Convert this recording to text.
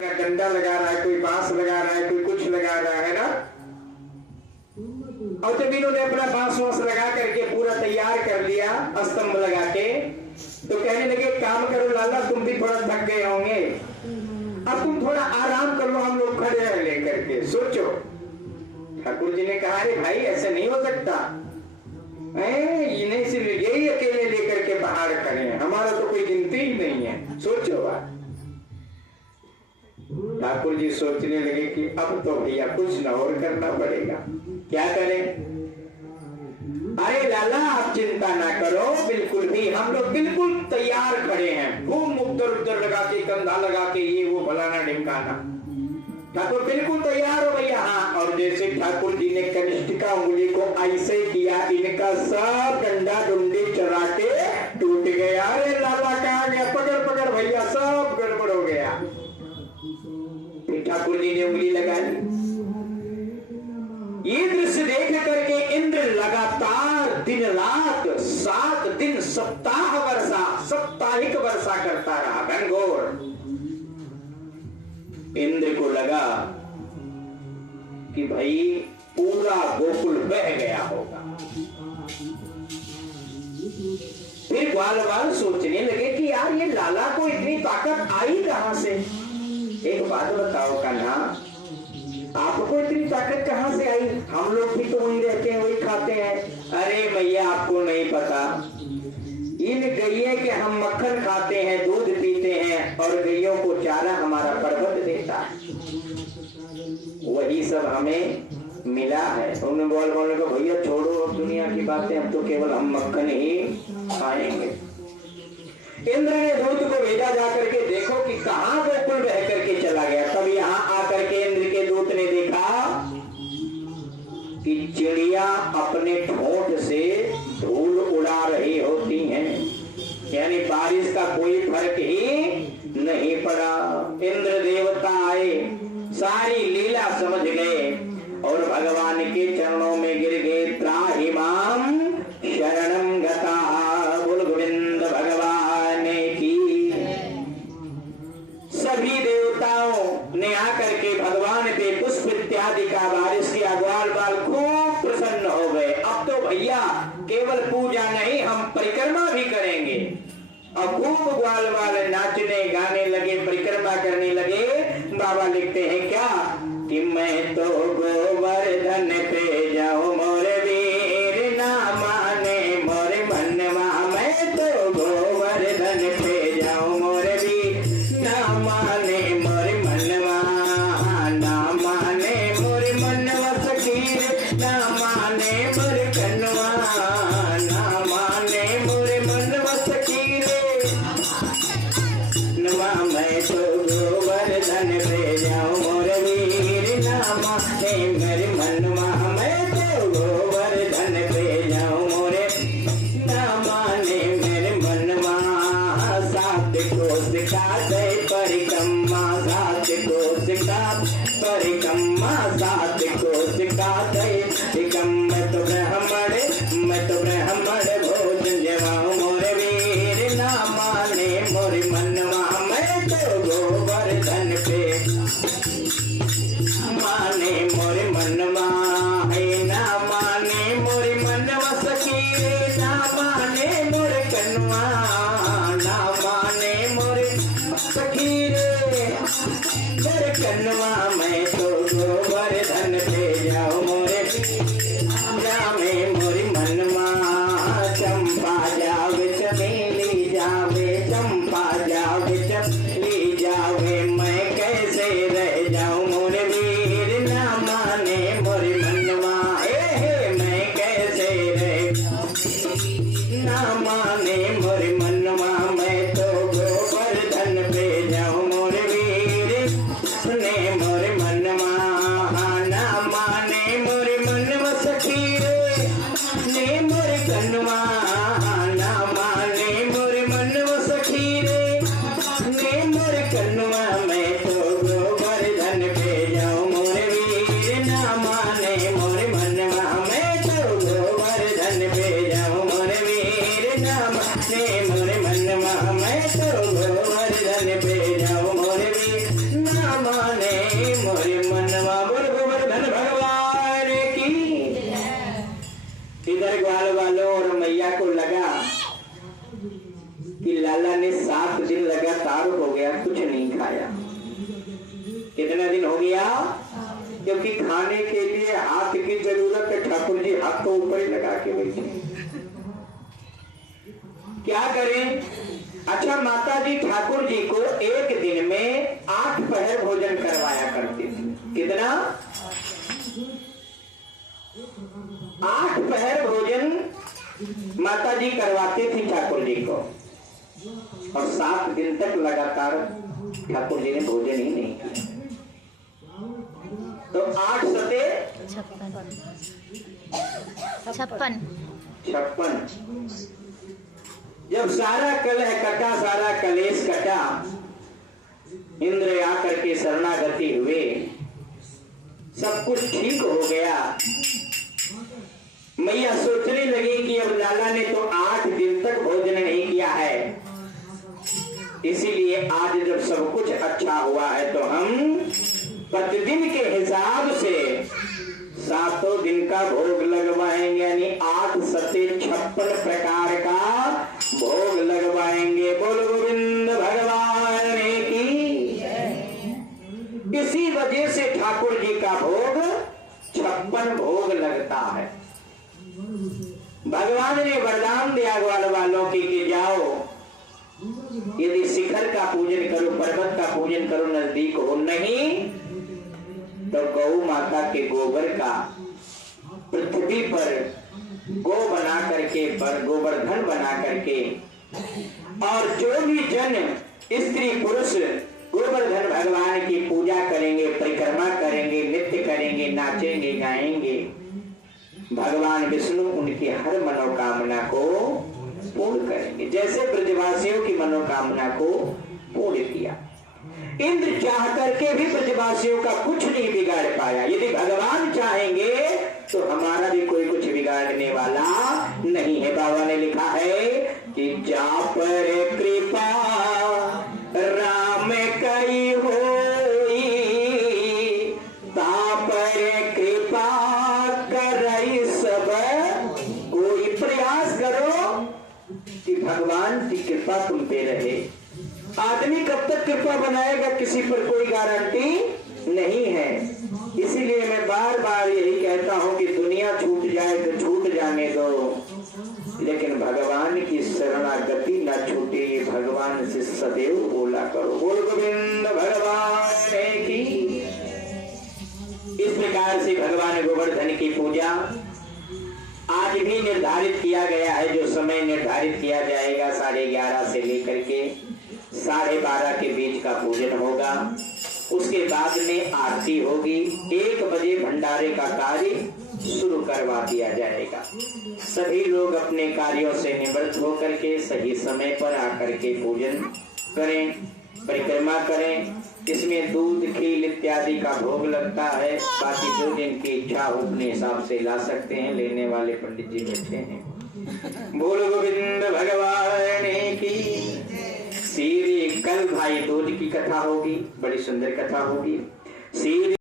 डंडा लगा रहा है, कोई बांस लगा रहा है, कोई कुछ लगा रहा है ना। और जब इन्होंने अपना बांस वांस लगा करके पूरा तैयार कर लिया स्तंभ लगा के, तो कहने लगे काम करो लाला, तुम भी थोड़ा थक गए होंगे, अब तुम थोड़ा आराम कर लो, हम लोग खड़े हैं लेकर के। सोचो, ठाकुर जी ने कहा अरे भाई ऐसा नहीं हो सकता, इन्हें सिर्फ यही अकेले लेकर के पहाड़ खड़े हैं, हमारा तो कोई गिनती ही नहीं है। सोचो बात। ठाकुर जी सोचने लगे कि अब तो भैया कुछ न और करना पड़ेगा, क्या करें। अरे लाला आप चिंता ना करो, बिल्कुल भी हम लोग बिल्कुल तैयार खड़े हैं, खूब मुक्तर उत्तर लगा के, कंधा लगा के, ये वो फलाना ढिमकाना। ठाकुर बिल्कुल तैयार हो भैया। हाँ, और जैसे ठाकुर जी ने कनिष्ठिका उंगली को ऐसे किया, इनका सब डंडा डुंडी चरा के टूट गया। अरे लाला कहाँ गया, पकड़ पकड़ भैया, सब गड़बड़ हो गया। ठाकुर जी ने उंगली लगा ली। ये दृश्य देख करके इंद्र लगातार दिन रात 7 दिन सप्ताह वर्षा, साप्ताहिक वर्षा करता रहा, घनघोर। इंद्र को लगा कि भाई पूरा गोकुल बह गया होगा। फिर ग्वाल बाल सोचने लगे कि यार ये लाला को इतनी ताकत आई कहां से। एक बात बताओ कान्हा, आपको इतनी ताकत कहां से आई? हम लोग भी तो वहीं रहते हैं, वहीं खाते हैं। अरे भैया आपको नहीं पता, इन गैये के हम मक्खन खाते हैं, दूध पीते हैं, और गैयों को चारा हमारा पर्वत देता है, वही सब हमें मिला है। उन्होंने बोल को भैया छोड़ो अब दुनिया की बातें, अब तो केवल हम मक्खन ही खाएंगे। इंद्र ने दूत को भेजा जाकर के देखो कि कहां गोकुल बह करके चला गया। तब यहां आकर के इंद्र के दूत ने देखा कि चिड़िया अपने ठोंठ से धूल उड़ा रही होती हैं, यानी बारिश का कोई फर्क ही नहीं पड़ा। इंद्र देवता आए, सारी लीला समझ गए और भगवान के चरणों में गिर गए। त्राहि माम शरणं गता, बोल गोविंद भगवान की। सभी देवताओं ने आकर के भगवान पे पुष्प इत्यादि का बारिश किया। ग्वाल बाल खूब प्रसन्न हो गए। अब तो भैया केवल पूजा नहीं, हम परिक्रमा भी करेंगे। और खूब ग्वाल बाल नाचने गाने लगे, परिक्रमा करने लगे। बाबा लिखते हैं क्या कि मैं तो गोवर्धन पे जाऊं मोरे वीर, ना माने मोरे मनवा। मैं तो गोवर्धन पे जाऊं मोरे वीर, ना माने मोरे मनवा, ना माने मोरे मनवा सखीर, ना माने मोरे कन्वा, ना माने मोरे मनवा सखीर, नवा। मैं तो गोवर्धन पे जाऊं मोरे वीर, ना माने मेरे मनवा। मैं तो गोवर्धन पे जाऊं मोरे, ना माने मेरे मनवा। सात को सिखा दे परिक्रमा, सात को सिखा परिक्रमा, सात को सिखा दे परिक्रमा। मैं तो ब्राह्मण, मैं तो ब्राह्मण भोजन जवाऊं मोरे वीर, ना माने मोरे मनवा। मैं तो गोवर्धन पे माने मोरे मनवा, ना माने मोरे मनवा सखी, ना माने मोरे कन्वा, ना माने मोरे सखी मोरे कन्वा। मैं तो गोवर्धन पे जाऊं मोरे रामे मोरे मनवा। चंपा जावे चमेली जावे, चंपा जावे चमेली जावे, मैं कैसे रह जाऊं मोरे वीर, ना माने मोरे मनवा। मैं कैसे रह, ना माने मोरे मनवा। मैं तो गोवर्धन पे जाऊं मोरे वीर, ने मोरे मनवा। खाने के लिए हाथ की जरूरत है, ठाकुर जी हाथ को ऊपर ही लगा के बैठे। क्या करें? अच्छा, माता जी ठाकुर जी को एक दिन में 8 पहर भोजन करवाया करती थी। कितना? 8 पहर भोजन माता जी करवाती थी ठाकुर जी को, और 7 दिन तक लगातार ठाकुर जी ने भोजन ही नहीं किया। तो 8 सते 56। जब सारा कलह कटा, सारा कलेश कटा, इंद्र आकर के शरणागति हुए, सब कुछ ठीक हो गया। मैया सोचने लगी कि अब लाला ने तो 8 दिन तक भोजन नहीं किया है, इसीलिए आज जब सब कुछ अच्छा हुआ है तो हम प्रतिदिन के हिसाब से 7 दिन का भोग लगवाएंगे, यानी 8 सते 56 प्रकार का भोग लगवाएंगे। बोल गोविंद भगवान की। इसी वजह से ठाकुर जी का भोग 56 भोग लगता है। भगवान ने वरदान दिया ग्वाल वालों की कि जाओ, यदि शिखर का पूजन करो, पर्वत का पूजन करो, नजदीक हो, नहीं तो गौ माता के गोबर का पृथ्वी पर गो बना करके, पर गोवर्धन बना करके, और जो भी जन स्त्री पुरुष गोवर्धन भगवान की पूजा करेंगे, परिक्रमा करेंगे, नृत्य करेंगे, नाचेंगे, गाएंगे, भगवान विष्णु उनकी हर मनोकामना को पूर्ण करेंगे, जैसे ब्रजवासियों की मनोकामना को पूर्ण किया। इंद्र चाह करके भी ब्रजवासियों का कुछ नहीं बिगाड़ पाया। यदि भगवान चाहेंगे तो हमारा भी कोई कुछ बिगाड़ने वाला नहीं है। बाबा ने लिखा है कि जा पर कृपा राम कई होई, ता पर कृपा करई सब कोई। प्रयास करो कि भगवान की कृपा तुम पे रहे। आदमी कब तक कृपा बनाएगा, किसी पर कोई गारंटी नहीं है। इसीलिए मैं बार बार यही कहता हूं कि दुनिया छूट जाए तो छूट जाने दो, लेकिन भगवान की शरणागति न छूटे, भगवान से सदैव बोला करो। बोल गोविंद भगवान की। इस प्रकार से भगवान गोवर्धन की पूजा आज भी निर्धारित किया गया है। जो समय निर्धारित किया जाएगा 11:30 से लेकर के 12:30 के बीच का पूजन होगा। उसके बाद में आरती होगी। 1 बजे भंडारे का कार्य शुरू करवा दिया जाएगा। सभी लोग अपने कार्यों से निवृत्त होकर के सही समय पर आकर के पूजन करें, परिक्रमा करें। इसमें दूध, खीर इत्यादि का भोग लगता है। बाकी जो जिनकी इच्छा हो अपने हिसाब से ला सकते हैं। लेने वाले पंडित जी बैठे हैं। बोल गोविंद भगवान की। श्री कल भाई दूज की कथा होगी, बड़ी सुंदर कथा होगी। श्री